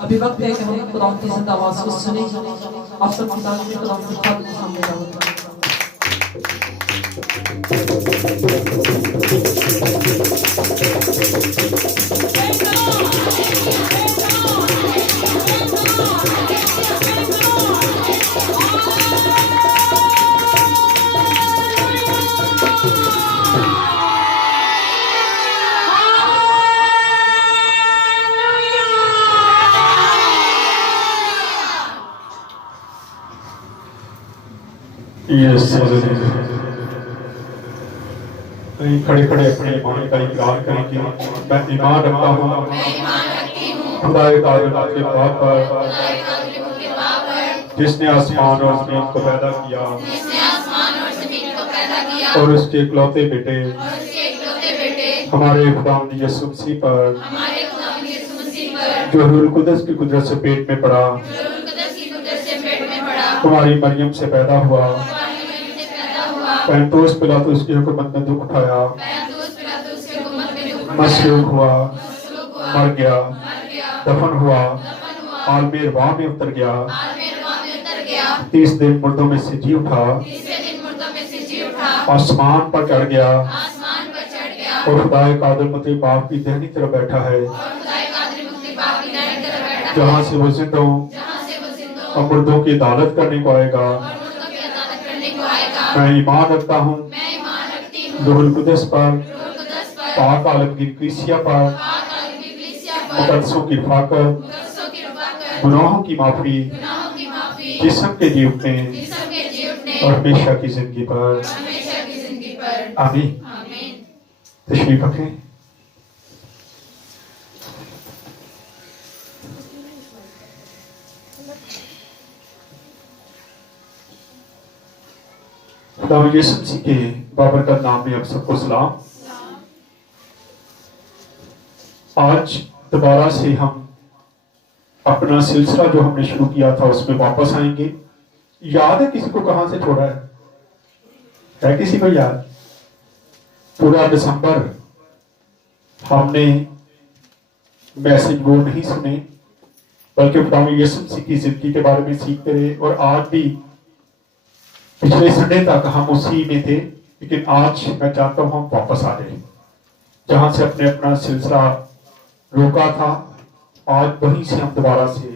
अभी वक्त है कि हम खुदा की जिंदा आवाज को सुने। आप सब की तारीफ में खुदा की खातिर के सामने जाओ। खड़े खड़े अपने ईमान का इकरार करेंगे। मैं ईमान रखता हूँ खुदा के बाप पर जिसने आसमान और जमीन को पैदा किया और उसके इकलौते बेटे हमारे खुदा यीशु मसीह पर जो रूह कुदस की कुदरत से पेट में पड़ा, तुम्हारी मरियम से पैदा हुआ, पैंतोस पिलातुस के हुक्म में दुख उठाया, मसलूब हुआ, मर गया, दफन हुआ, आलमे वाह में उतर गया, 30 दिन मुर्दों में से जी उठा, आसमान पर चढ़ गया और खुदाए कादिर मुतअल्ली बाप की दाहिनी तरफ बैठा है, जहाँ से वो जिंदों और मुर्दों की अदालत करने को आएगा। मैं ईमान रखता हूँ रूहुल कुदस पर, पाक आलम की कलीसिया पर, मुकद्दसों की हिफाजत, गुनाहों की माफी, जिस्म के जी उठने और हमेशा की जिंदगी पर। आमीन। तशरीफ रखें। खुदा यीशु मसीह के बाबरकत नाम में आप सबको सलाम। आज दोबारा से हम अपना सिलसिला जो हमने शुरू किया था उसमें वापस आएंगे। याद है किसी को कहां से छोड़ा है किसी को याद? पूरा दिसंबर हमने मैसेज वो नहीं सुने, बल्कि खुदा यीशु मसीह की जिंदगी के बारे में सीखते रहे। और आज भी पिछले संडे तक हम उसी में थे, लेकिन आज मैं चाहता हूं हम वापस आ जाए जहां से अपने अपना सिलसिला रोका था। आज वहीं से हम दोबारा से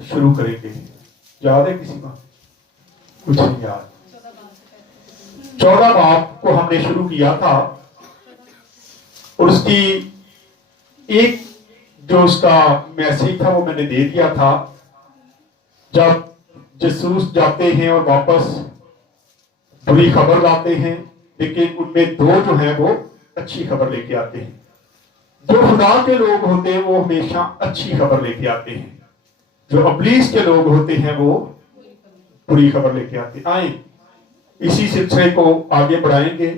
शुरू करेंगे। याद है किसी का? कुछ नहीं याद। 14 बाब को हमने शुरू किया था और उसकी एक जो उसका मैसेज था वो मैंने दे दिया था। जब जसूस जाते हैं और वापस बुरी खबर लाते हैं, लेकिन उनमें 2 जो हैं वो अच्छी खबर लेके आते हैं। जो खुदा के लोग होते हैं वो हमेशा अच्छी खबर लेके आते हैं, जो अबलीस के लोग होते हैं वो बुरी खबर लेके आते हैं। आए इसी सिलसिले को आगे बढ़ाएंगे,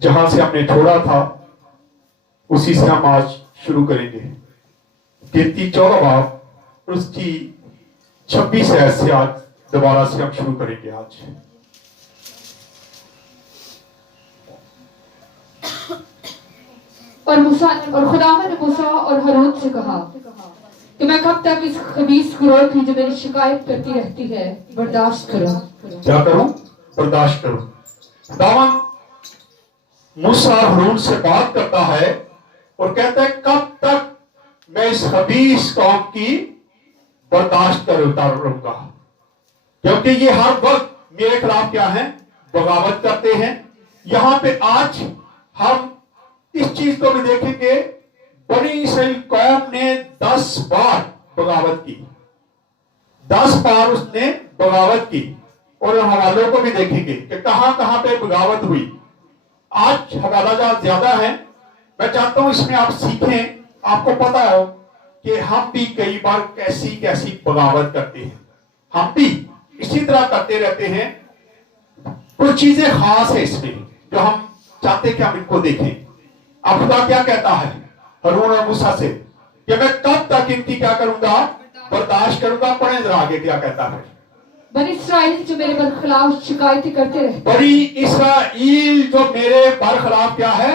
जहां से हमने छोड़ा था उसी से हम आज शुरू करेंगे। गिनती 14 बाब उसकी 26 आयत से आज दोबारा से हम शुरू करेंगे। आज और खुदावंद ने मूसा और हारून से कहा कि मैं कब तक इस खबीस गिरोह की जो मेरी शिकायत करती रहती है बर्दाश्त करूं? क्या करूं? बर्दाश्त करूं। खुदावंद मूसा और हारून से बात करता है और कहता है कब तक मैं इस खबीस कौम की बर्दाश्त करता रहूंगा, क्योंकि ये हर वक्त मेरे खिलाफ क्या है? बगावत करते हैं। यहां पे आज हम इस चीज को भी देखेंगे, बनी इस्राएल कौम ने 10 बार बगावत की, 10 बार उसने बगावत की। और हवालों को भी देखेंगे कि कहां कहां पे बगावत हुई। आज हवाला ज्यादा है, मैं चाहता हूं इसमें आप सीखें, आपको पता हो कि हम भी कई बार कैसी कैसी बगावत करते हैं। हम भी इसी तरह करते रहते हैं। कुछ चीजें खास है इसमें जो हम चाहते कि हम इनको देखें। अब खुदा क्या कहता है हारून और मूसा से कि मैं कब तक इनकी क्या करूंगा? बर्दाश्त करूंगा। पढ़े जरा आगे क्या कहता है। बनी इस्राएल जो मेरे बरखिलाफ शिकायतें करते रहते, बनी इस्राएल जो मेरे बरखिलाफ क्या है?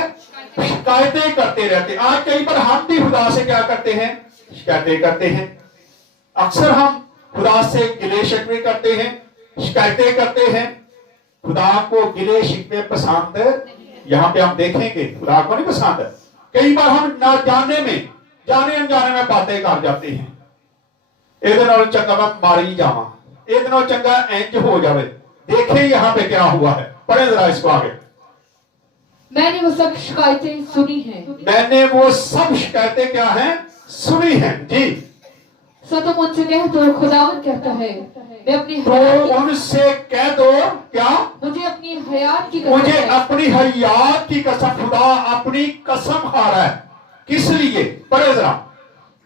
शिकायतें करते रहते। आज कई बार हम भी खुदा से क्या करते हैं? शिकायतें करते हैं। अक्सर हम खुदा से गिले शिकवे करते हैं, शिकायतें करते हैं। खुदा को गिले शिकवे पसंद, यहाँ पे हम देखेंगे खुदा को नहीं पसंद है। कई बार हम ना जाने में, जाने अनजाने में बातें कर जाते हैं। एक दिन चंगा मैं मारी जावा, एक दिन चंगा इंज हो जावे। देखें यहाँ पे क्या हुआ है, पढ़े जरा इसको आगे। मैंने वो सब शिकायतें सुनी हैं। मैंने वो सब शिकायतें क्या हैं, सुनी हैं जी। सो तुम उनसे कह दो, खुदावन कहता है, मैं अपनी तो उनसे कह दो क्या, मुझे अपनी हयात की कसम मुझे है। अपनी हयात की कसम, खुदा अपनी कसम खा रहा है। किस लिए, पढ़े जरा।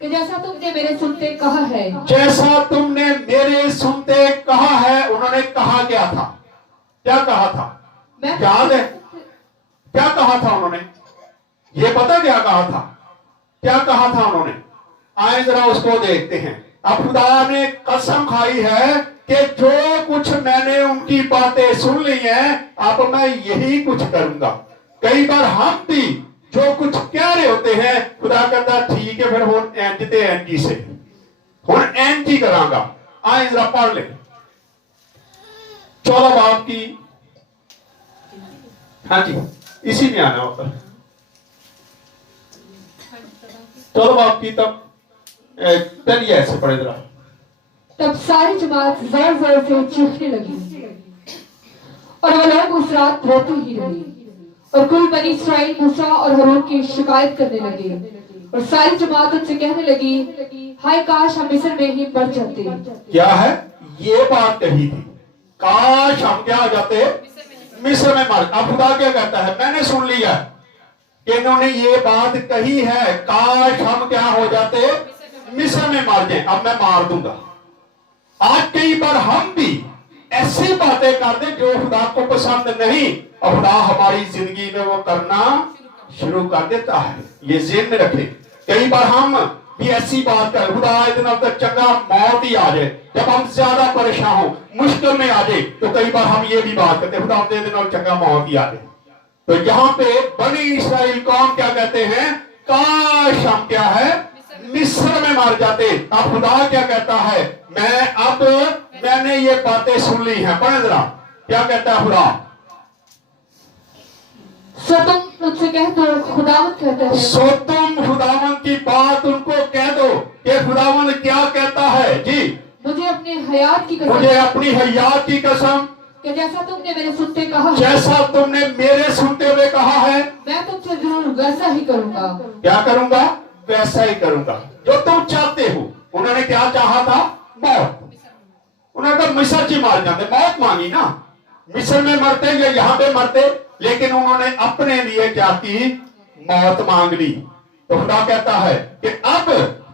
कि जैसा तुमने मेरे सुनते कहा है, जैसा तुमने मेरे सुनते कहा है। उन्होंने कहा क्या था, क्या कहा था, मैं याद है क्या कहा था उन्होंने, ये पता क्या कहा था, क्या कहा था उन्होंने। आए जरा उसको देखते हैं। अब खुदा ने कसम खाई है कि जो कुछ मैंने उनकी बातें सुन ली हैं, अब मैं यही कुछ करूंगा। कई बार हम भी जो कुछ कह रहे होते हैं, खुदा कहता ठीक है फिर हुन इंज ते इंज से, हुन इंज ही करांगा। आए जरा पढ़ ले 14 बाब की, हाँ जी इसी में आना ऊपर 14 बाब की। तब चलिए ऐसे पढ़े जरा। तब सारी जमात जोर जोर से चीखने लगी और वो लोग उस रात रोते ही रहे। और कुल बनी इस्राएल मूसा और हारून की शिकायत करने लगे। और सारी जमात उनसे कहने लगी, हाय काश हम मिस्र में ही मर जाते। क्या है ये बात कही थी, काश हम क्या हो जाते, मिस्र में मर। अब खुदा क्या कहता है, मैंने सुन लिया कि इन्होंने ये बात कही है, काश हम क्या हो जाते, मिस्र में मर जाए, अब मैं मार दूंगा। आज कई बार हम भी ऐसी बातें करते जो खुदा को पसंद नहीं, और खुदा हमारी जिंदगी में वो करना शुरू कर देता है। ये ज़हन में रखें। कई बार हम भी ऐसी बात कर, खुदा इतना तक चंगा मौत ही आ जाए, जब हम ज्यादा परेशान हो, मुश्किल में आ जाए, तो कई बार हम ये भी बात करते खुदा दे देना चंगा मौत ही आ जाए। तो यहाँ पे बनी इस्राएल कौम क्या कहते हैं, काश हम क्या है, मिस्र में मर जाते। अब खुदा क्या कहता है, मैंने ये बातें सुन ली हैं। पढ़े जरा क्या कहता है खुदा। सो तुम उनसे कह दो, खुदावन कहता है, सो तुम खुदावन की बात उनको कह दो कि खुदावन क्या कहता है जी, मुझे अपने हयात की कसम, मुझे अपनी हयात की कसम, कि जैसा तुमने मेरे सुनते कहा है, जैसा तुमने मेरे सुनते हुए कहा है, मैं तुमसे जरूर वैसा ही करूंगा। क्या करूंगा, वैसा ही करूंगा जो तुम चाहते हो। उन्होंने क्या चाहा था, मौत। उन्होंने तो मिस्र जी मार जाते, मौत मांगी ना, मिस्र में मरते या यहाँ पे मरते, लेकिन उन्होंने अपने लिए क्या की, मौत मांग ली। तो खुदा कहता है कि अब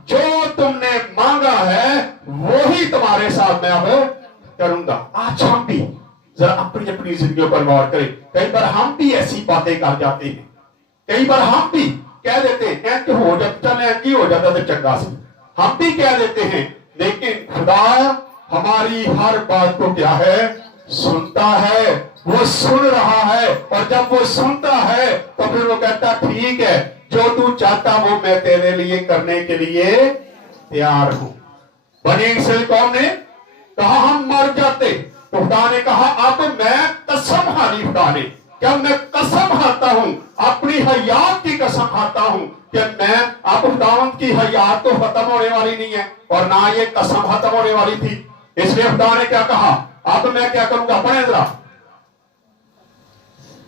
जो तुमने मांगा है वही तुम्हारे साथ मैं अब करूंगा। आज हम भी जरा अपनी अपनी जिंदगी पर गौर करें। कई बार हम भी ऐसी बातें कर जाते हैं, कई बार हम भी कह देते हैं कि हो जाता, चल ऐसी हो जाता तो चंगा से, हम भी कह देते हैं। लेकिन खुदा हमारी हर बात को क्या है, सुनता है, वो सुन रहा है। और जब वो सुनता है तो फिर वो कहता ठीक है, जो तू चाहता वो मैं तेरे लिए करने के लिए तैयार हूं। बनी इस्राएल कौम ने कहा हम मर जाते, तो खुदा ने कहा अब मैं कसम खानी, खुदा ने क्या, मैं कसम खाता हूं, अपनी हयात की कसम खाता हूं कि मैं, अब खुदावंत की हयात तो खत्म होने वाली नहीं है और ना ये कसम खत्म होने वाली थी। इसलिए खुदा ने क्या कहा, अब मैं क्या करूंगा। पढ़े जरा।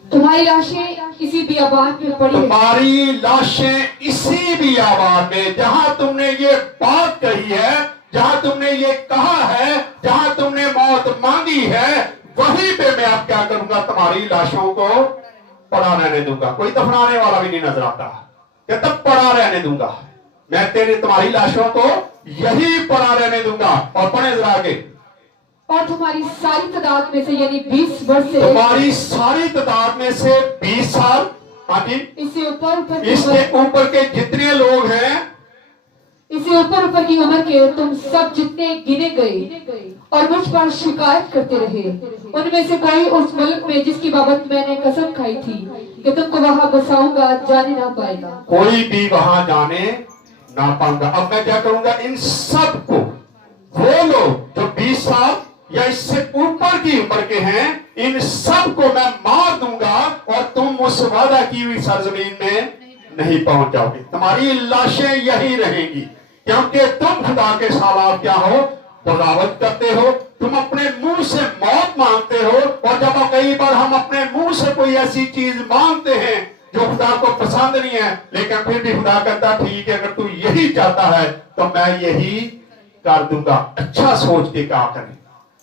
तुम्हारी लाशें इसी बियाबान में पड़ी है, तुम्हारी लाशें इसी बियाबान में, जहां तुमने ये बात कही है, जहां तुमने ये कहा है, जहां तुमने मौत मांगी है, वहीं पे मैं अब क्या करूंगा, तुम्हारी लाशों को पड़ा रहने दूंगा। कोई दफनाने वाला भी नहीं नजर आता कि तब पड़ा रहने दूंगा मैं, तुम्हारी लाशों को यही पड़ा रहने दूंगा। और पढ़े जरा आगे। और तुम्हारी सारी तादाद में से यानी 20 वर्ष से, तुम्हारी सारी तादाद में से 20 साल, हाँ जी, इससे ऊपर इसके ऊपर के जितने लोग हैं, इससे ऊपर की उम्र के तुम सब जितने गिने गए और मुझ पर शिकायत करते रहे, उनमें से कोई उस मुल्क में जिसकी बाबत मैंने कसम खाई थी कि तुमको वहां बसाऊंगा जाने ना पाएगा। कोई भी वहां जाने ना पाऊंगा। अब मैं क्या करूंगा, इन सब को, वो लोग जो 20 साल या इससे ऊपर की उम्र के हैं, इन सब को मैं मार दूंगा और तुम उस वादा की हुई सरजमीन में नहीं पहुंच जाओगे। तुम्हारी लाशें यही रहेंगी, क्योंकि तुम खुदा के सालाब क्या हो, बगावत करते हो। तुम अपने मुंह से मौत मांगते हो, और जब कई बार हम अपने मुंह से कोई ऐसी चीज मांगते हैं जो खुदा को पसंद नहीं है, लेकिन फिर भी खुदा कहता ठीक है, अगर तू यही चाहता है तो मैं यही कर दूंगा। अच्छा सोच के क्या करें,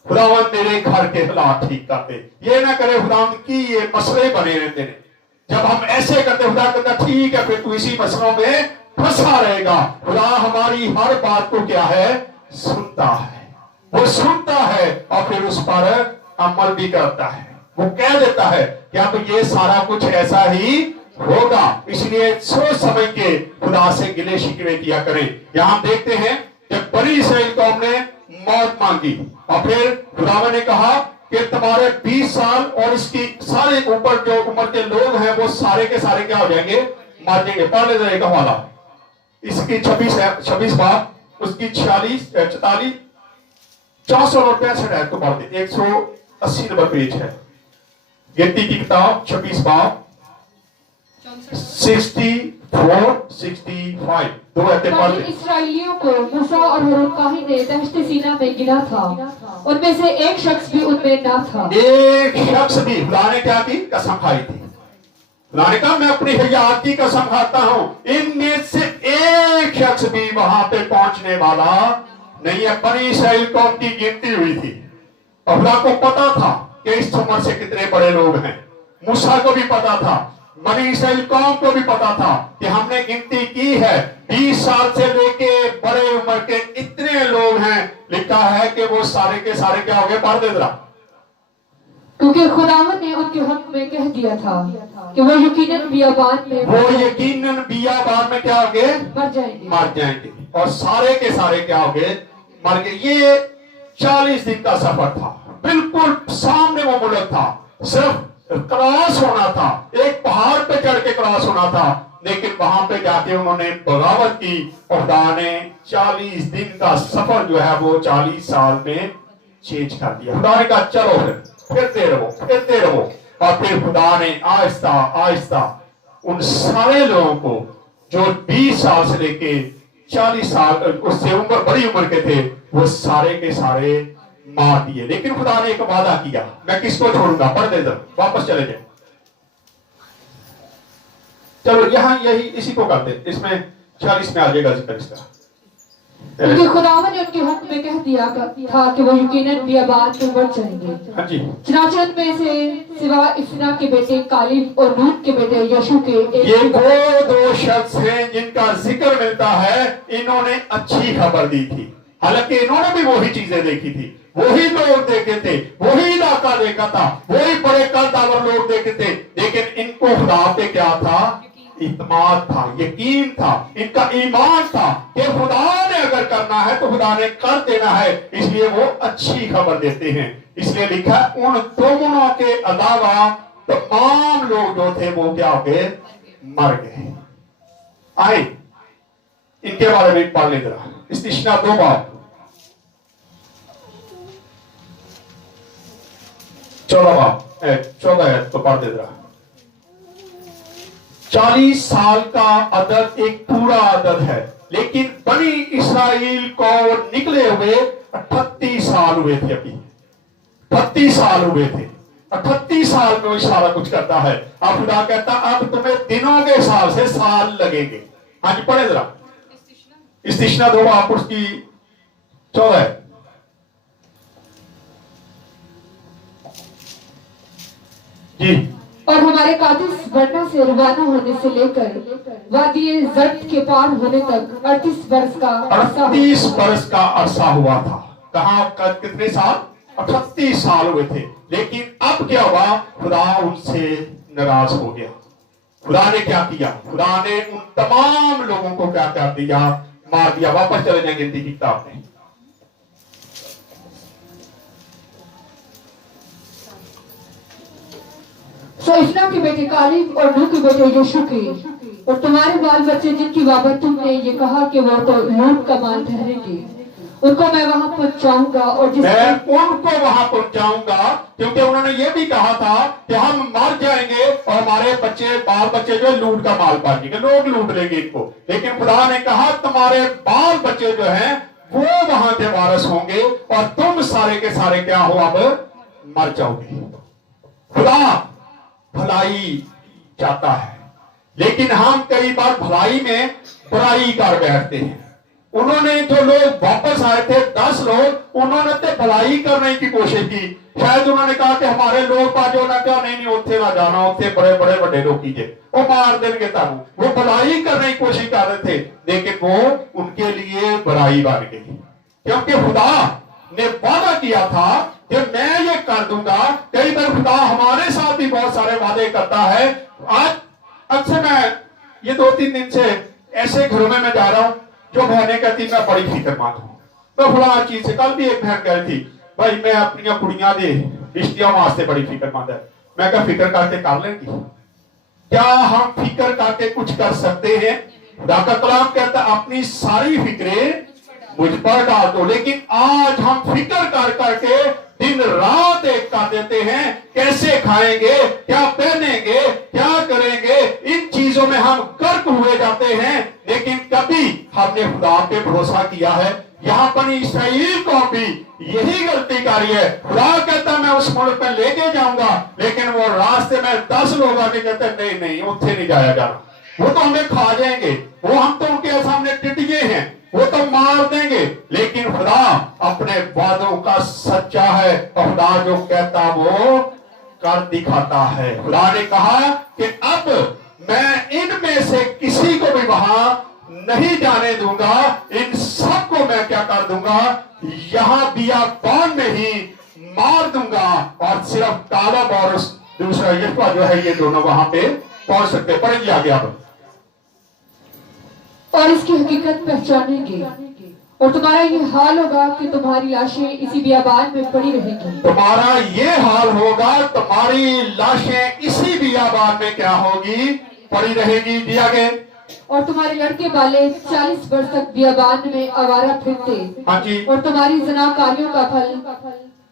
खुदावंद मेरे घर के हालात ठीक करते, ये ना करे खुदावंद की ये मसले बने रहते हैं। जब हम ऐसे करते, खुदा कहता ठीक है, फिर तू इसी मसलों में फंसा रहेगा। खुदा हमारी हर बात को क्या है, सुनता है, वो सुनता है और फिर उस पर अमल भी करता है। वो कह देता है कि अब ये सारा कुछ ऐसा ही होगा। इसलिए सोच समझ के खुदा से गिले शिकवे किया करें। यहां देखते हैं कि बनी इस्राएल कौम ने मौत मांगी और फिर खुदा ने कहा कि तुम्हारे 20 साल और इसकी सारे ऊपर जो उम्र के लोग हैं वो सारे के सारे क्या हो जाएंगे, मार जाएंगे। पढ़ ले एक हवाला, इसकी 26 बात, उसकी 46, 44, 465 है, तो पढ़ दे। 180 नंबर पेज है, गिनती की किताब 26 बाब 64, 65, दो ऐसे पढ़ दे। इस्राएलियों को मूसा और हारून काहिन ने दहश्त सीना में गिना था, उनमें से एक शख्स भी उनमें ना था। एक शख्स भी, खुदा ने क्या की, कसम खाई थी। खुदा ने कहा मैं अपनी हयात की कसम खाता हूं, इनमें से एक शख्स भी वहां पे पहुंचने वाला नहीं है। बनी इस्राएल कौम की गिनती हुई थी और खुदा को पता था कि इस उम्र से कितने बड़े लोग हैं। मूसा को भी पता था, बनी इस्राएल कौम को भी पता था कि हमने गिनती की है, 20 साल से लेके बड़े उम्र के इतने लोग हैं। लिखा है कि वो सारे के सारे क्या हो गए, पढ़ दे जरा। क्योंकि खुदावंद ने उनके हक में कह दिया था कि वो यकीनन बियाबान में में क्या हो गए, मर जाएंगे और सारे के सारे क्या हो गए, मर गए। ये 40 दिन का सफर था, बिल्कुल सामने वो मुल्क था, सिर्फ क्रॉस होना था, एक पहाड़ पे चढ़ के क्रॉस होना था, लेकिन वहां पे जाके उन्होंने बगावत की और खुदा ने 40 दिन का सफर जो है वो 40 साल में चेंज कर दिया। खुदा ने कहा चलो फिरते रहो, और फिर खुदा ने आहिस्ता आहिस्ता उन सारे लोगों को जो 20 साल से लेके 40 साल उससे बड़ी उम्र के थे, वो सारे के सारे मार दिए। लेकिन खुदा ने एक वादा किया, मैं किसको छोड़ूंगा, पढ़ दे इधर, वापस चले जाए। चलो यहां यही इसी को करते, इसमें 40 में आ जाएगा जिक्र इसका। क्योंकि खुदावंद ने उनके हक में कह दिया था कि वो यकीनन बियाबान में मर जाएंगे। हाँ जी, चुनांचे उनमें से सिवा इफ्ना के बेटे कालिब और नून के बेटे यशु के ये वो दो शख्स हैं जिनका जिक्र मिलता है, इन्होंने अच्छी खबर दी थी। हालांकि इन्होंने भी वही चीजें देखी थी, वही लोग देखे थे, वही इलाका देखा था, वही बड़े कदावर लोग देखे थे, लेकिन इनको खुदा पे क्या था, इत्मीनान था, यकीन था, इनका ईमान था कि खुदा ने अगर करना है तो खुदा ने कर देना है। इसलिए वो अच्छी खबर देते हैं। इसलिए लिखा उन दोनों के अलावा तमाम लोग जो थे वो क्या हो गए, मर गए। आए इनके बारे में पढ़ ले जरा, इस्तिश्ना 2 बाब 14 है तो पढ़ दे जरा। 40 साल का अदद एक पूरा अदद है, लेकिन बनी इस्राएल को निकले हुए 38 साल हुए थे। अभी 38 साल हुए थे, 38 साल में वो सारा कुछ करता है। अब खुदा कहता अब तुम्हें दिनों के हिसाब से साल लगेंगे। आज पढ़े जरा इस्तिश्ना 2 आप उसकी 14 जी। और हमारे कादिस बरना से रवाना होने से लेकर वादी जर्द के पार होने तक 38 बरस का अरसा हुआ था। कहाँ कितने साल, 38 साल हुए थे। लेकिन अब क्या हुआ, खुदा उनसे नाराज हो गया। खुदा ने क्या किया, खुदा ने उन तमाम लोगों को क्या कर दिया, मार दिया। वापस चले जाएंगे गिनती की किताब में। इफ्ना के बेटे कालिब और नूह के बेटे यशु के और तुम्हारे बाल बच्चे जिनकी बाबत तुमने ये कहा कि वो तो लूट का माल ठहरेंगे, उनको मैं वहां पहुंचाऊंगा और मैं उनको वहां पहुंचाऊंगा, क्योंकि उन्होंने ये भी कहा था कि हम मर जाएंगे और हमारे बच्चे बाल बच्चे जो है लूट का माल पाएंगे, लोग लूट लेंगे इनको। लेकिन खुदा ने कहा तुम्हारे बाल बच्चे जो हैं वो वहां के वारिस होंगे और तुम सारे के सारे क्या हो, अब मर जाओगे। खुदा भलाई चाहता है, लेकिन हम कई बार भलाई में बुराई कर बैठते हैं। उन्होंने जो लोग वापस आए थे 10 लोग, उन्होंने तो भलाई करने की कोशिश की। शायद उन्होंने कहा कि हमारे लोग बाजो ना क्या, नहीं उत्थे ना जाना, उत्थे बड़े बड़े बड़े लोग कीजिए, वो मार देंगे तुम। वो भलाई करने की कोशिश कर रहे थे, लेकिन वो उनके लिए बुराई बन गई, क्योंकि खुदा ने वादा किया था कि मैं ये कर दूंगा। कई बार खुदा हमारे साथ भी बहुत सारे वादे करता है। आज अक्सर मैं ये 2-3 दिन से ऐसे घरों में मैं जा रहा हूं जो बहनें कहती मैं बड़ी फिक्रमंद हूं, मैं फलां चीज से। कल भी एक बहन कह रही थी भाई मैं अपनी कुड़ियां दे रिश्तियों वास्ते बड़ी फिक्रमंद है। मैं क्या फिक्र करके कर लेंगी? क्या हम फिक्र करके कुछ कर सकते हैं? खुदा का कलाम कहता है अपनी सारी फिक्रें मुझ पर डाल दो। लेकिन आज हम फिक्र कर करके दिन रात एक कर देते हैं, कैसे खाएंगे, क्या पहनेंगे, क्या करेंगे, इन चीजों में हम गर्क हुए जाते हैं। लेकिन कभी हमने खुदा पे भरोसा किया है? यहाँ पर इस्राएल को भी यही गलती करी है। खुदा कहता मैं उस मुल्क में लेके जाऊंगा, लेकिन वो रास्ते में 10 लोग आके कहते नहीं नहीं उत्थे नहीं जाया जाना, वो तो हमें खा जाएंगे, वो हम तो उनके सामने टिटिए हैं, वो तो मार देंगे। लेकिन खुदा अपने वादों का सच्चा है और खुदा जो कहता वो कर दिखाता है। खुदा ने कहा कि अब मैं इनमें से किसी को भी वहां नहीं जाने दूंगा, इन सबको मैं क्या कर दूंगा, यहां बियाबान में ही मार दूंगा और सिर्फ कालब और दूसरा यहोवा जो है ये दोनों वहां पे पहुंच सकते। पढ़ेंगे आगे आप। और इसकी हकीकत पहचानेंगे और तुम्हारा ये हाल होगा कि तुम्हारी लाशें इसी बियाबान में पड़ी रहेंगी। तुम्हारा ये हाल होगा, तुम्हारी लाशें इसी बियाबान में क्या होगी, पड़ी रहेगी। दिया गया। और तुम्हारे लड़के वाले 40 वर्ष तक बियाबान में आवारा फिरते, हाँ जी, और तुम्हारी जनाकारियों का फल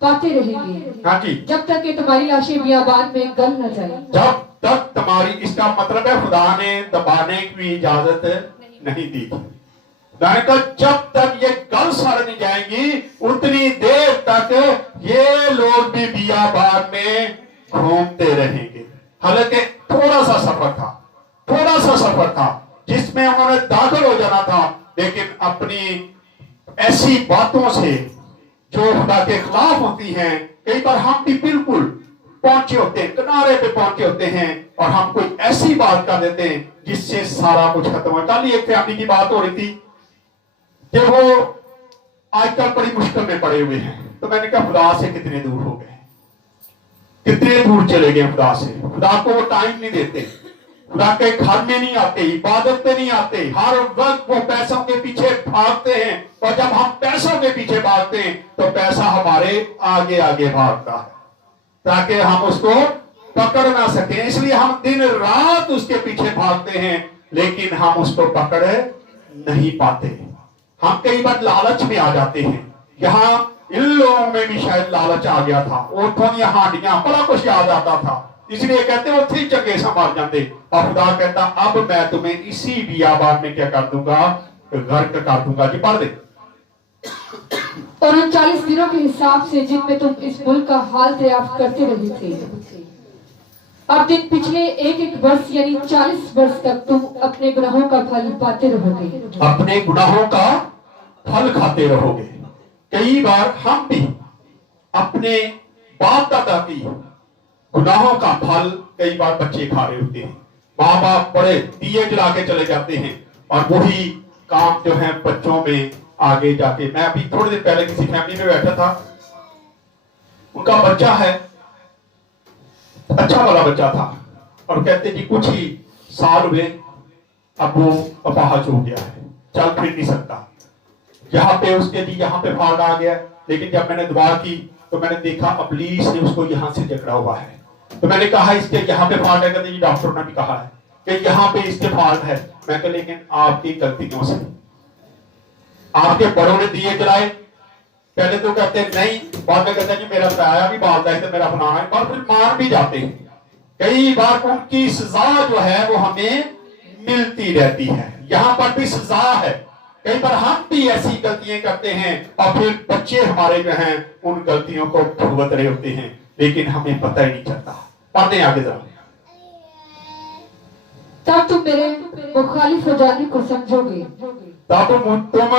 पाते रहेंगे, हाँ जी, जब तक कि तुम्हारी लाशें बियाबान में गल न जाए। जब तक तुम्हारी, इसका मतलब है खुदा ने दबाने की इजाजत नहीं दी। जब तक ये गल सड़ नहीं जाएंगी उतनी देर तक ये लोग भी बियाबान में घूमते रहेंगे। हालांकि थोड़ा सा सफर था जिसमें उन्होंने दाखिल हो जाना था, लेकिन अपनी ऐसी बातों से जो खुदा के खिलाफ होती हैं, कई बार हम भी बिल्कुल पहुंचे होते हैं, किनारे पे पहुंचे होते हैं और हम कोई ऐसी बात कर देते हैं जिससे सारा कुछ खत्म हो। कल एक फैमिली की बात हो रही थी कि वो आजकल बड़ी मुश्किल में पड़े हुए हैं, तो मैंने कहा खुदा से कितने दूर हो गए, कितने दूर चले गए खुदा से। खुदा को वो टाइम नहीं देते, खुदा के घर में नहीं आते, इबादत पे नहीं आते, हर वक्त वो पैसों के पीछे भागते हैं। और जब हम पैसों के पीछे भागते हैं तो पैसा हमारे आगे आगे भागता है ताकि हम उसको पकड़ ना सके। इसलिए हम दिन रात उसके पीछे भागते हैं, लेकिन हम उसको पकड़ नहीं पाते। हम कई बार लालच में आ जाते हैं। यहाँ इन लोगों में भी शायद लालच आ गया था, ओठों या हांडियां बड़ा कुछ याद आता था, इसलिए कहते वो थी चंगे संभाल जाते। और खुदा कहता अब मैं तुम्हें इसी बियाबान में क्या कर दूंगा, गर्क कर दूंगा। जी पढ़ दे। और उन 40 दिनों के हिसाब से जिनमें तुम इस मुल्क का हाल दरियाफ्त करते रहे थे, अब दिन पिछले एक वर्ष यानी 40 वर्ष तक तुम अपने गुनाहों का फल पाते रहोगे, अपने गुनाहों का फल खाते रहोगे। कई बार हम भी अपने बाप दादा की गुनाहों का फल कई बार बच्चे खा रहे होते हैं। माँ बाप बड़े दिए जला के चले जाते हैं और वही काम जो है बच्चों में आगे जाके। मैं अभी थोड़ी देर पहले किसी फैमिली में बैठा था, उनका बच्चा है, अच्छा वाला बच्चा था, और कहते जी कुछ ही साल हुए अब वो अपाहज हो गया है, चल फिर नहीं सकता। यहाँ पे उसके जी यहाँ पे फाड़ आ गया, लेकिन जब मैंने दुआ की तो मैंने देखा अबलीस ने उसको यहाँ से जकड़ा हुआ है। तो मैंने कहा इसके यहाँ पे फाड़ है, कहते जी डॉक्टर ने भी कहा है कि यहाँ पे इसके फॉल्ट है। मैं कहा लेकिन आपकी गलतियों से आपके बड़ों ने दिए जलाए, पहले तो कहते नहीं, बाद में कहते हैं कि मेरा ताया भी बालता है तो मेरा फलाना है, और फिर मान भी जाते हैं। कई बार उनकी सजा जो है वो हमें मिलती रहती है, यहाँ पर भी सजा है। कई बार हम भी ऐसी गलतियां करते हैं और फिर बच्चे हमारे जो हैं उन गलतियों को भुगत रहे होते हैं, लेकिन हमें पता ही नहीं चलता। पढ़ते हैं आगे जरा। तब तुम मेरे मुखालिफ हो जाने को समझोगे, तब तुम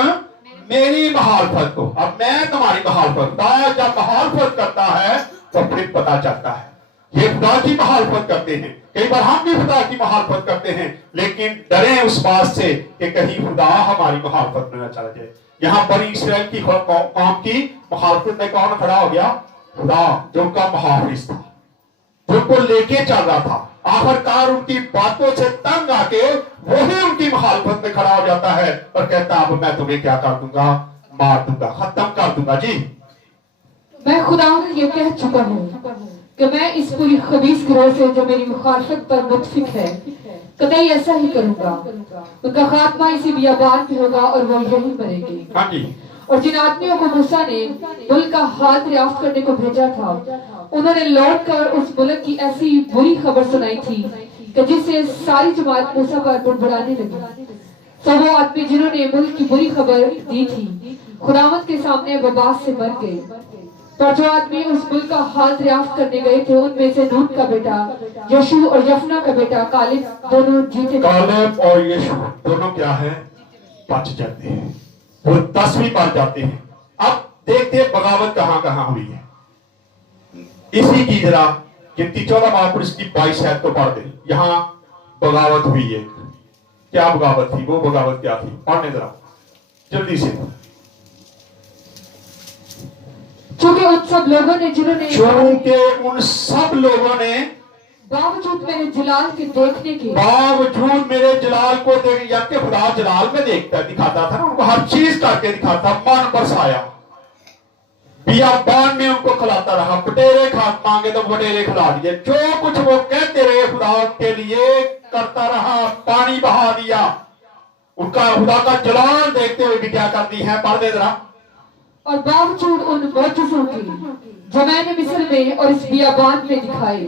मेरी मुखालफत को, अब मैं तुम्हारी मुखालफत, जब मुखालफत करता है तो फिर पता चलता है ये खुदा की मुखालफत करते हैं। कई बार हम भी खुदा की मुखालफत करते हैं, लेकिन डरे उस बात से कि कहीं खुदा हमारी मुखालफत में न चला जाए। यहाँ पर इस्राएल की कौम की मुखालफत में कौन खड़ा हो गया? खुदा, जो उनका मुहाफिज था, जो उनको लेके चल रहा था। आखिरकार उनकी बातों से तंग आके वही उनकी मुखालफत में खड़ा हो जाता है और कहता अब मैं तुम्हें क्या कर दूंगा? मार दूंगा, खत्म कर दूंगा। जी, मैं खुदा ये कह चुका हूँ कि मैं इस पूरी खबीस गिरोह से जो मेरी मुखालफत पर मुतफिक है कतई ऐसा ही करूंगा। उनका खात्मा इसी बियाबान में होगा और वो यही मरेंगे। हाँ जी। और जिन आदमियों को मूसा ने मुल्क का हाल दरियाफ्त करने को भेजा था, उन्होंने लौट कर उस मुल्क की ऐसी बुरी खबर सुनाई थी कि जिससे सारी जमात मूसा पर बुड़बुड़ाने लगी। तो वो आदमी जिन्होंने मुल्क की बुरी खबर दी थी खुदावंद के सामने वबास से मर गए। पर जो आदमी उस मुल्क का हाल दरियाफ्त करने गए थे उनमें से नून का बेटा यशू और यफना का बेटा कालिब दोनों जीते। कालिब और यशू दोनों क्या है? बच जाते हैं, वो 10 भी मर जाते हैं। अब देखते हैं बगावत कहां कहां हुई है। इसी की जरा गिनती 14 महापुरुष की 22 है तो पढ़ दे। यहाँ बगावत हुई है। क्या बगावत थी? वो बगावत क्या थी? पढ़ने जरा जल्दी से। चूंकि उन सब लोगों ने बावजूद मेरे जलाल के देखने के, बावजूद मेरे जलाल को देख, या कि खुदा जलाल में देखता दिखाता था ना, उनको हर चीज करके दिखाता, मन बरसाया, बियाबान में उनको खिलाता रहा, बटेरे खा मांगे तो बटेरे खिला दिए, जो कुछ वो कहते रहे खुदा के लिए करता रहा, पानी बहा दिया। उनका खुदा का जलाल देखते हुए भी क्या करती है? पढ़ दे जरा। और बावजूद उन मौजूदों के जो मैंने मिस्र में और इस बियाबान में दिखाए,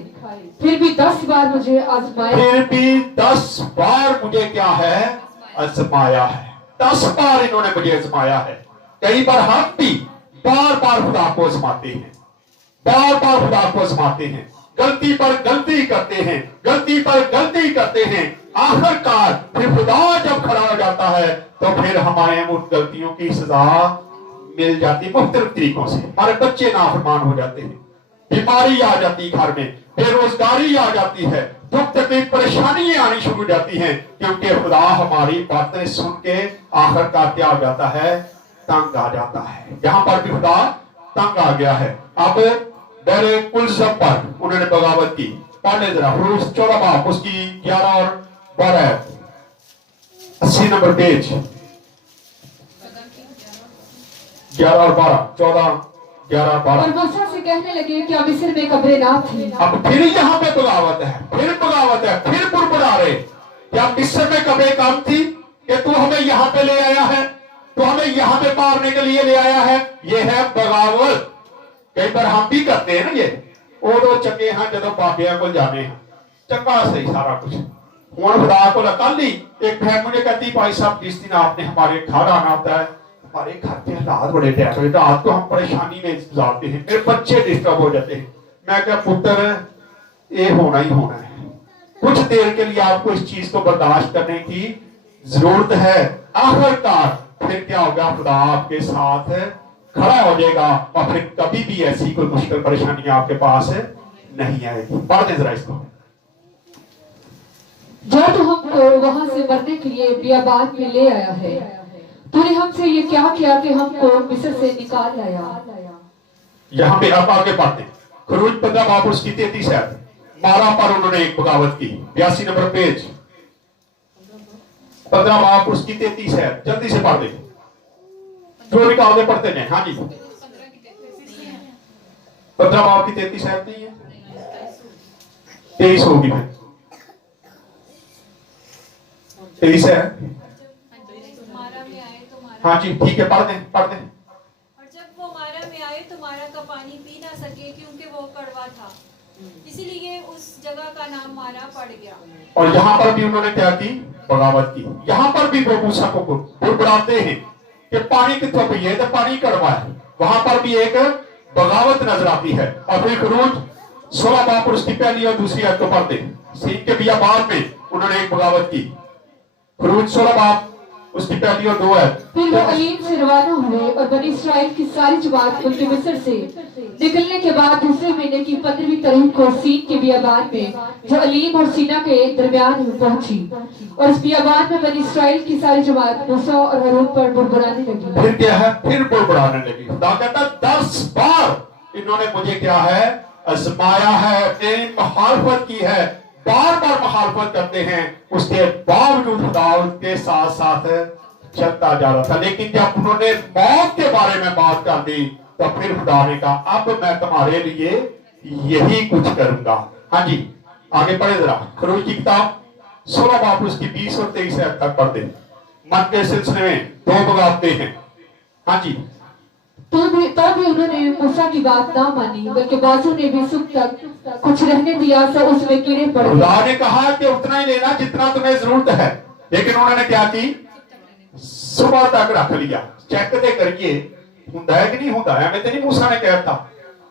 फिर भी 10 बार मुझे आजमाया। फिर भी 10 बार मुझे क्या है? आजमाया है। 10 बार इन्होंने मुझे आजमाया है। कई बार हम भी बार बार खुदा को आजमाते हैं, बार बार खुदा को आजमाते हैं, गलती पर गलती करते हैं, गलती पर गलती करते हैं। आखिरकार फिर खुदा जब खड़ा हो जाता है तो फिर हमारे उन गलतियों की सजा मिल जाती मुख्तलिफ तरीकों से। हमारे बच्चे नाफरमान हो जाते हैं, बीमारी आ जाती घर में, बेरोजगारी आ जाती है, दुख तकलीफ परेशानियां आनी शुरू हो जाती हैं, क्योंकि खुदा हमारी बातें सुन के आखिरकार क्या हो जाता है? तंग आ जाता है। यहाँ पर भी खुदा तंग आ गया है। अब मेरे कुल सब पर उन्होंने बगावत की। पढ़ने जरा 14 बाब उसकी 11 और 12, 80 नंबर पेज, 11 और 12, 14, 11, 12। और मूसा से कहने लगे क्या मिस्र में कब्रें ना थी? अब फिर यहाँ पे बगावत है, फिर बगावत है, फिर बुड़बुड़ा रहे। क्या मिस्र में कब्रें कम थी कि तू हमें यहाँ पे ले आया है, तू हमें यहाँ पे मारने के लिए ले आया है? ये है बगावत। कई बार हम भी करते हैं ना ये, वो तो चंगे हैं जो बाबिया को जाने हैं, चंगा सही सारा कुछ। हुण खुदा को कल ही एक बहन मुझे कहती भाई साहब जिस दिन आपने हमारे घर आना होता है, हमारे घर के हालात बड़े टैट हो, रात को हम परेशानी में गुजारते हैं, मेरे बच्चे डिस्टर्ब हो जाते हैं। मैं क्या पुत्र, ये होना ही होना है। कुछ देर के लिए आपको इस चीज को बर्दाश्त करने की जरूरत है। आखिरकार फिर क्या होगा? खुदा आपके साथ खड़ा हो जाएगा और फिर कभी भी ऐसी कोई मुश्किल परेशानी आपके पास नहीं आएगी। पढ़ दें जरा इसको। जो तू हमको वहां से मरने के लिए बियाबान में ले आया है, तूने हमसे ये क्या किया कि हमको मिस्र से निकाल लाया? यहाँ पे आप आगे पढ़ते हैं। खरूज 15 बाब उसकी 33 है। मारा पर उन्होंने एक बगावत की, 82 नंबर पेज, 15 बाब उसकी 33 है। जल्दी से पढ़ दें, जो निकाल दे पढ़ते हैं। हाँ जी, 15 बाब की 33 है नहीं है, 23 होगी फिर। 23 है। मारा में आए तो मारा, हाँ जी ठीक है, पढ़ दें पढ़ दें। और जब वो मारा में आए तो मारा का पानी पी ना सके क्योंकि वो कड़वा था, इसीलिए उस जगह का नाम मारा पड़ गया। और यहाँ पर भी उन्होंने क्या की? बगावत की। यहाँ पर भी वो मूसा को बुड़बुड़ाते हैं कि पानी कितना पिए, तो पानी कड़वा है। वहां पर भी एक बगावत नजर आती है। और फिर खरूज 16 बाप और उसकी पहली और दूसरी आयत को पढ़ते। सीन के बियाबान में उन्होंने एक बगावत की। खरूज 16 बाप उसकी पहली और 2 आयत। फिर वो अलीम से रवाना हुए और बनी इस्राएल की सारी जमात उनके मिस्र से निकलने के बाद दूसरे महीने की 15वीं तारीख को सीन के बियाबान में जो अलीम और सीना के दरमियान में पहुंची। और इस बियाबान में बनी इस्राएल की सारी जमात मूसा और हारून पर बुड़बुड़ाने लगी। फिर क्या है? फिर बुड़बुड़ाने लगी। खुदा कहता 10 बार इन्होंने मुझे क्या है? आजमाया है, मेरी मुखालफत की है, बार बार मुखालफत करते हैं। उसके बावजूद खुदा उनके साथ साथ चलता जा रहा था। लेकिन जब उन्होंने मौत के बारे में बात कर दी तो फिर खुदा ने कहा अब मैं तुम्हारे लिए यही कुछ करूंगा। हाँ जी आगे पढ़े जरा। खरूज की किताब 16 बाप उसकी 20 और 23 आयत तक पढ़ दे। मन के सिलसिले में 2 बगावतें हैं। हाँ जी। तो भी उन्होंने मूसा की बात ना मानी, बल्कि बाजू ने भी सुख तक कुछ रहने दिया तो उसमें कीड़े पड़ गए। खुदा ने कहा कि उतना ही लेना जितना तुम्हें जरूरत है, लेकिन उन्होंने क्या की? सुबह तक रख लिया। चेक दे करिए हुंदा है कि नहीं हुंदा है। मैं तो नहीं मूसा ने कहता,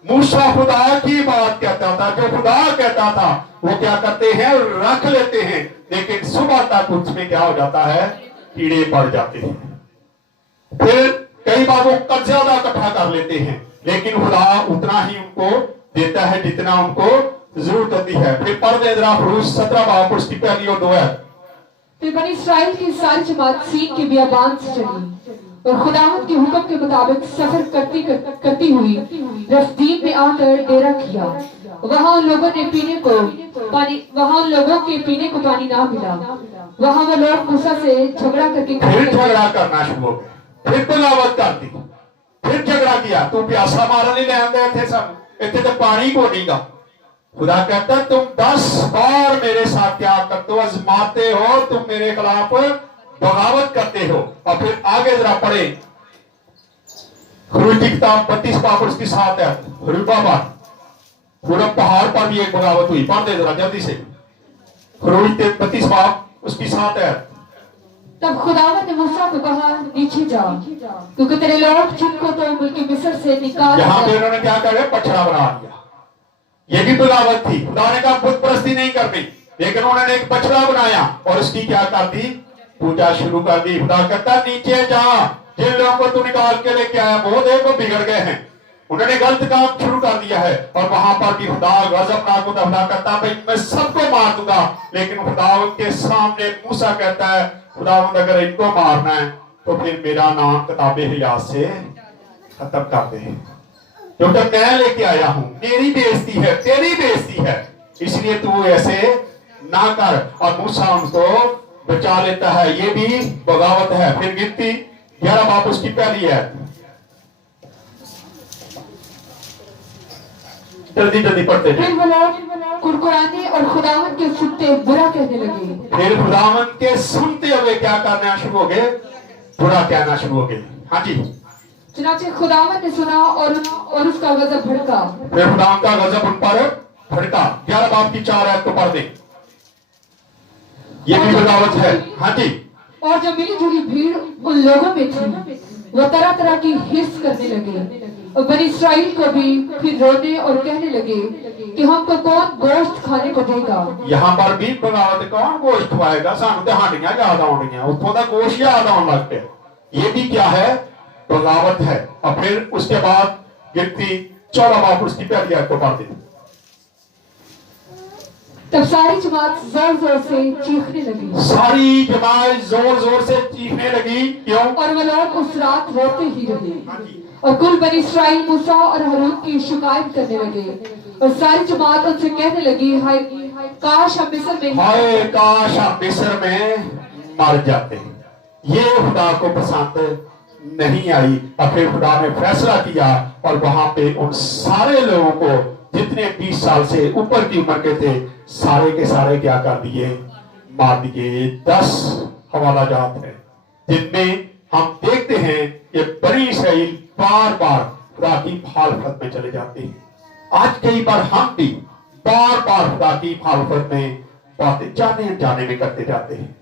मूसा खुदा की बात कहता था। जो खुदा कहता था वो क्या करते हैं? रख लेते हैं, लेकिन सुबह तक उसमें क्या हो जाता है? कीड़े पड़ जाते हैं। फिर कई बार वो ज्यादा इकट्ठा कर लेते हैं, लेकिन खुदा उतना ही उनको देता है जितना उनको जरूरत होती है। फिर पढ़ दे जरा खरूज 17 बाप उसकी पहली और 2 है। फिर बनी इस्राएल की सारी जमात सीन के बियाबान से चली और खुदावंद के हुक्म के मुताबिक सफर करती हुई रफदीम में आकर डेरा किया। वहां उन लोगों के पीने को पानी ना मिला। वहां वो लोग मूसा से झगड़ा करके फिर झगड़ा करना शुरू हो गए। फिर बगावत कर दी, फिर झगड़ा किया। तू प्यासा मारा नहीं ले आंदे थे सब, इतने तो पानी को नहींगा। खुदा कहता तुम 10 बार मेरे साथ क्या करते हो? आजमाते हो, तुम मेरे खिलाफ बगावत करते हो। और फिर आगे जरा पढ़े खरूज की किताब 32 बाप उसकी 7 है। रूबाबाद पूरा पहाड़ पर भी एक बगावत हुई। पढ़ दे जरा जल्दी से। खरूज 32 बाप उसकी 7 है। तब खुदावंद ने मूसा को कहा नीचे जा, क्योंकि तेरे लोग जिनको तो मुल्क मिस्र से निकाल यहाँ पे उन्होंने क्या कर पछड़ा बना दिया। ये भी बगावत थी। खुदा ने कहा बुत परस्ती नहीं करनी, लेकिन उन्होंने एक बछड़ा बनाया और उसकी क्या कर दी? पूजा शुरू कर दी। खुदा कहता नीचे जा, जिन लोगों को तू निकाल के लेके आया वो देखो बिगड़ गए हैं, उन्होंने गलत काम शुरू कर दिया है। और वहां पर भी खुदा गजबनाक खुदा कहता भाई मैं सबको मार दूंगा। लेकिन खुदा के सामने मूसा कहता है खुदावंद अगर इनको मारना है तो फिर मेरा नाम किताबे हयात से खत्म कर दे, क्योंकि मैं लेके आया हूं। मेरी बेइज्जती है, तेरी बेइज्जती है, इसलिए तू ऐसे ना कर। और मूसा उनको बचा लेता है। ये भी बगावत है। फिर गिनती 11 बाप उसकी पहली है। जल्दी जल्दी पढ़ते हैं। फिर वो लोग कुरकुराने और खुदावंद के सुनते बुरा कहने लगे। फिर खुदावंद के सुनते हुए क्या करना शुरू हो गए? बुरा कहना शुरू हो गए। हाँ जी। चुनाचे खुदावंद ने सुना और उसका गजब भड़का। फिर खुदावंद का गजब उन पर भड़का। 11 बाप की 4 आयत को पढ़ दें। ये भी बगावत है। हाँ जी। और जो मिली जुली भीड़ उन लोगों में थी वो तरह तरह की हिर्स करने लगे। और बनी इस्राएल को भी फिर रोने और कहने लगे कि हमको कौन गोश्त खाने को देगा। यहाँ पर भी बगावत कौन गोश्त खवाएगा? सानू तो हांडियां याद आउंडियां, उत्थों का गोश्त याद आउन लग पिया। ये भी क्या है? बगावत है। और फिर उसके बाद गिनती 14 बाप उसकी पहली आयत को पढ़ दें। तब सारी जमात जोर जोर से चीखने लगी। सारी जमात जोर जोर से चीखने लगी। क्यों? और वो लोग उस रात रोते ही रहे। और कुल बनी इस्राएल मूसा और हारून की शिकायत करने लगे। और सारी जमात उनसे कहने लगी हाय काश हम मिस्र में मर जाते। ये खुदा को पसंद नहीं आई। और फिर खुदा ने फैसला किया और वहां पे उन सारे लोगों को जितने 20 साल से ऊपर की उम्र के थे सारे के सारे क्या कर दिए? मार दिए। 10 हवाला जात है जिनमें हम देखते हैं कि बनी इसराइल बार बार खुदा की मुखालफत में चले जाते हैं। आज कई बार हम भी बार बार खुदा की मुखालफत में बातें जाने अनजाने में करते जाते हैं।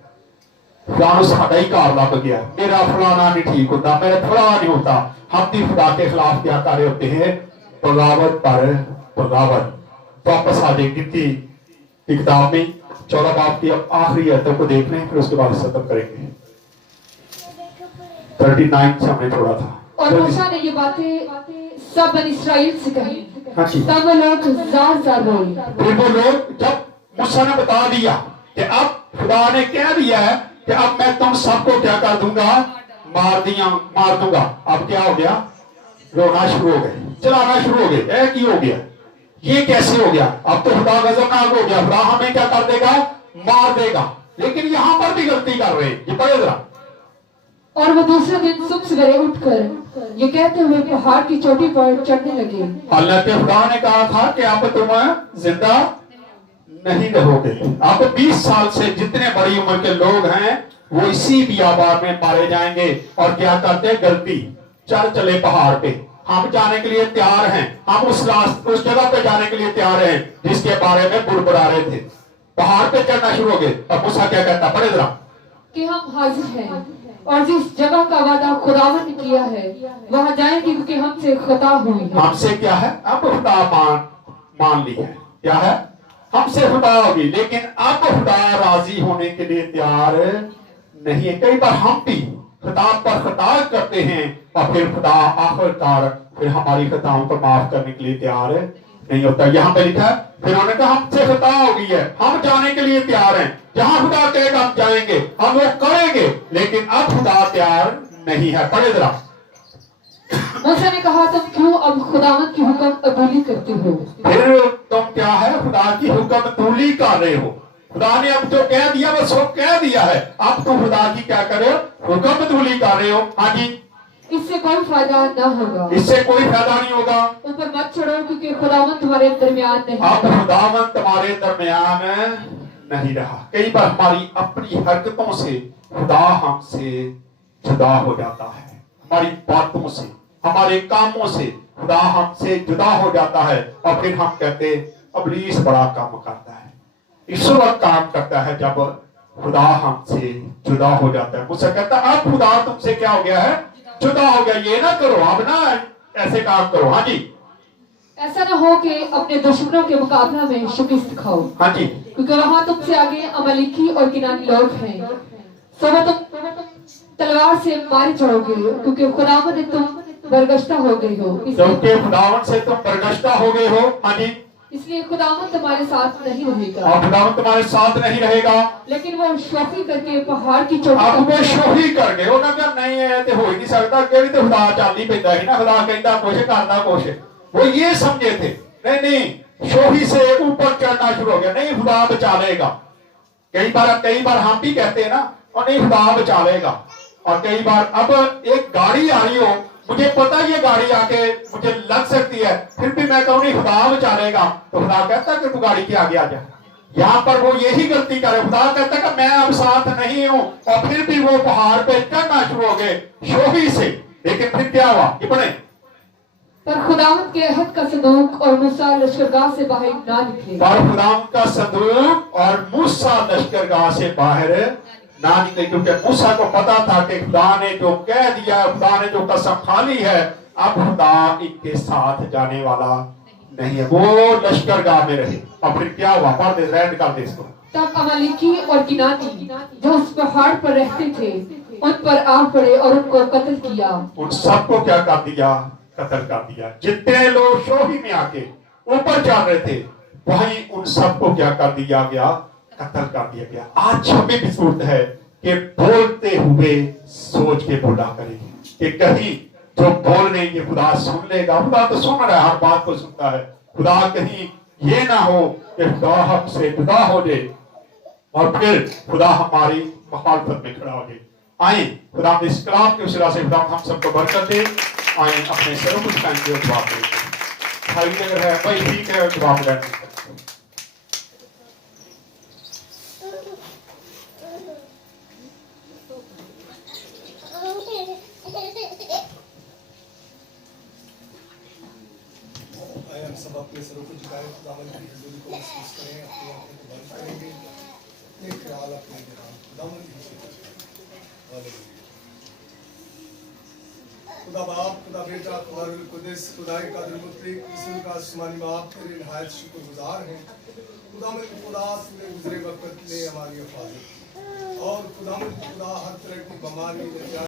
फलाना साडा ही कार लग गया, मेरा फलाना नहीं ठीक होता, मेरा फलाना नहीं होता। हम भी खुदा के खिलाफ क्या कर रहे होते हैं? बगावत पर बगावत। वापस आ जाएगी की किताब में 14 बाब की अब आखिरी आयतों को देख लें, फिर उसके बाद खत्म करेंगे। 39 से हमने छोड़ा था। और मूसा ने ये बातें सब बनी इसराइल से कही। हाँ जी। तब वो लोग जार रोए। फिर वो लोग, जब मूसा ने बता दिया कि अब खुदा ने कह दिया है कि अब मैं तुम सबको क्या कर दूंगा? मार दूंगा। अब क्या हो गया? रोना शुरू हो गए, चलाना शुरू हो गए। एक ही हो गया, ये कैसे हो गया? अब तो खुदा गजबनाक हो गया, खुदा हमें क्या कर देगा? मार देगा। लेकिन यहां पर भी गलती कर रहे हैं। ये पढ़े जरा। और वो दूसरे दिन सुबह सवेरे उठकर ये कहते हुए पहाड़ की चोटी पर चढ़ने लगे। हालांकि खुदा ने कहा था कि अब तुम जिंदा नहीं रहोगे। अब 20 साल से जितने बड़ी उम्र के लोग हैं वो इसी बियाबान में मारे जाएंगे। और क्या करते हैं? गलती चले पहाड़ पे। हम जाने के लिए तैयार हैं, हम उस जगह पे जाने के लिए तैयार हैं जिसके बारे में बुड़बुड़ा रहे थे। पहाड़ पे चढ़ना शुरू हो गए। अब मूसा क्या कहता? पढ़े जरा कि हम हाजिर हैं और जिस जगह का वादा खुदावंद ने किया है वहां जाएंगे, क्योंकि हमसे खता हुई है। हमसे क्या है? अब खुदा मान ली है। क्या है? हमसे खुदा होगी। लेकिन अब खुदा राजी होने के लिए तैयार नहीं है। कई बार हम भी खता पर खता करते हैं और फिर खुदा आखिरकार फिर हमारी खताओं को माफ करने के लिए तैयार नहीं होता। यहाँ पे लिखा है, फिर उन्होंने कहा हमसे खता हो गई है, हम जाने के लिए तैयार हैं। जहां खुदा कहेगा हम जाएंगे, हम वो करेंगे। लेकिन अब खुदा तैयार नहीं है। पढ़े जरा। मूसा ने कहा, तुम क्यों अब खुदावंद की हुक्म अबूली करते हो? फिर तुम क्या है? खुदा की हुक्म तूली कर रहे हो। खुदा ने अब जो कह दिया वो सब कह दिया है। अब तुम खुदा की क्या कर रहे हो? हुक्म तूली कर रहे हो। हाँ जी। इससे कोई फायदा न होगा। इससे कोई फायदा नहीं होगा। ऊपर मत चढ़ो, क्योंकि खुदावंद तुम्हारे दरमियान नहीं। अब खुदावंद तुम्हारे दरमियान नहीं रहा। कई बार हमारी अपनी हरकतों से खुदा हमसे जुदा हो जाता है। हमारी बातों से, हमारे कामों से खुदा हमसे जुदा हो जाता है। और फिर हम कहते इब्लीस बड़ा काम करता है। इस वक्त काम करता है जब खुदा हमसे जुदा हो जाता है। मुझसे कहता है अब खुदा तुमसे क्या हो गया है? जुदा हो गया। ये ना करो, अब ना ऐसे काम करो। हाँ जी। ऐसा ना हो कि अपने दुश्मनों के मुकाबला में शिकस्त खाओ। हाँ जी। क्योंकि वहां तुमसे आगे अमलीकी और किनानी लोग हैं। तो तुम तलवार से मारे चढ़ोगे, क्योंकि खुदावंद ने तुम बरगश्ता हो गए हो। क्योंकि खुदावंद से तुम बरगश्ता हो गए हो। हाँ जी। इसलिए खुदावंद तुम्हारे साथ नहीं रहेगा। और खुदावंद तुम्हारे साथ नहीं रहेगा। लेकिन वो शोफी करके पहाड़ की चोटी अब वो शोही करके ਉਹਨਾਂ ਦਾ नहीं है ते हो ही नहीं सकता। अगे भी तो खुदा चाली पैदा ही ना, खुदा कहता कुछ करना कुछ। वो ये समझे थे नहीं शोही से ऊपर चढ़ना शुरू हो गया। नहीं खुदा बचा लेगा। कई बार हम भी कहते हैं ना, और नहीं खुदा बचा लेगा। और कई बार अब एक गाड़ी आ रही हो, मुझे पता ये गाड़ी आके मुझे लग सकती है, फिर भी मैं कहूँ नहीं खुदा बचा लेगा, तो खुदा कहता कि तू गाड़ी के आगे आ जा। यहाँ पर वो यही गलती करे। खुदा कहता कि मैं अब साथ नहीं हूँ। और फिर भी वो पहाड़ पे चढ़ना शुरू हो गए शोही से। लेकिन फिर क्या हुआ? इतने पर खुदावंद के अहद का संदूक और मूसा लश्करगाह से बाहर ना निकले। पर खुदावंद का संदूक और मूसा लश्करगाह से बाहर ना निकले, क्योंकि मूसा को पता था कि खुदा ने जो कह दिया, खुदा ने जो कसम खा ली है, अब खुदा इनके साथ जाने वाला नहीं है। वो लश्करगाह में रहे। और फिर क्या हुआ? पढ़ दे, रैंड कर दे इसको। तब अमलीकी और किनानी जो उस पहाड़ पर रहते थे उन पर आ पड़े और उनको कत्ल किया। उन सबको क्या कर दिया? कत्ल कर दिया। जितने लोग शोही में आके ऊपर चढ़ रहे थे, वहीं उन सबको क्या कर दिया गया? कत्ल कर दिया गया। आज हमें भी जरूरत है कि बोलते हुए सोच के बोला करें कि कहीं जो बोल रहे ये खुदा सुन लेगा। खुदा तो सुन रहा है, हर बात को सुनता है। खुदा कहीं ये ना हो कि खुदा हमसे जुदा हो जाए और फिर खुदा हमारी मुखालफत में खड़ा हो जाए। आए खुदा इस कलाम के उस से खुदा हम सबको बरकत दे। आए अपने सरों को झुकाएंगे और जवाब देंगे। खाली अगर है भाई ठीक है, जवाब देंगे। हम सब अपने सरों को झुकाएं, खुदावन की हजूरी को महसूस करें, अपनी आंखें को बंद करेंगे, अपने ख्याल अपने ध्यान खुदावन की हजूरी में। हालेलुया। खुदा बाप, खुदा बेटा, खुदा रूह कुद्दुस, खुदाए कादिर मुतलक, यीशु का आसमानी बाप, तेरे निहायत शुक्रगुजार हैं। खुदा ने गुजरे वक्त ने हमारी हिफाजत और खुदा हर तरह की बीमारी